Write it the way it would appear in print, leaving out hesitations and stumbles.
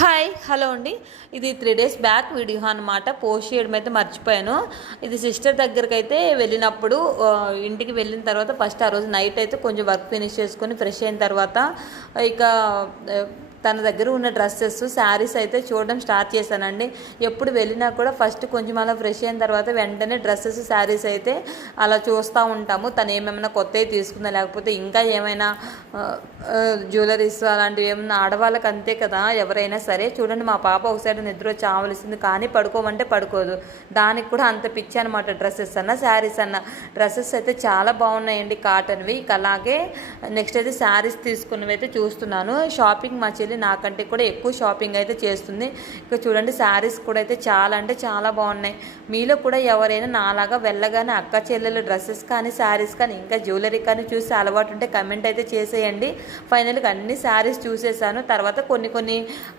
Hi hello అండి. ఇది 3 days back video అనమాట. పోస్ట్ చేయడం అయితే మర్చిపోయాను. ఇది సిస్టర్ దగ్గరికి అయితే వెళ్ళినప్పుడు ఇంటికి వెళ్ళిన తర్వాత ఫస్ట్ ఆ రోజు నైట్ అయితే కొంచెం వర్క్ ఫినిష్ చేసుకొని ఫ్రెష్ అయిన తర్వాత ఇక తన దగ్గర ఉన్న డ్రెస్సెస్ శారీస్ అయితే చూడడం స్టార్ట్ చేశానండి. ఎప్పుడు వెళ్ళినా కూడా ఫస్ట్ కొంచెం అలా ఫ్రెష్ అయిన తర్వాత వెంటనే డ్రెస్సెస్ శారీస్ అయితే అలా చూస్తూ ఉంటాము. తను ఏమైనా కొత్తవి తీసుకుందా, లేకపోతే ఇంకా ఏమైనా జ్యువెలరీస్ అలాంటివి ఏమన్నా ఆడవాళ్ళకి అంతే కదా, ఎవరైనా సరే. చూడండి, మా పాప ఒకసారి నిద్ర వచ్చి ఆవలిసింది, కానీ పడుకోమంటే పడుకోదు. దానికి కూడా అంత పిచ్చి అనమాట. డ్రెస్సెస్ అన్న శారీస్ అన్న. డ్రెస్సెస్ అయితే చాలా బాగున్నాయండి, కాటన్వి. ఇక అలాగే నెక్స్ట్ అయితే శారీస్ తీసుకున్నవి అయితే చూస్తున్నాను. షాపింగ్ మా చెల్లి నాకంటే కూడా ఎక్కువ షాపింగ్ అయితే చేస్తుంది. ఇక చూడండి, శారీస్ కూడా అయితే చాలా అంటే చాలా బాగున్నాయి. మీలో కూడా ఎవరైనా నాలాగా వెళ్ళగానే అక్క చెల్లెలు డ్రెస్సెస్ కానీ శారీస్ కానీ ఇంకా జ్యువెలరీ కానీ చూసి అలవాటు ఉంటే కమెంట్ అయితే చేసేయండి. ఫైనల్గా అన్ని శారీస్ చూసేసాను. తర్వాత కొన్ని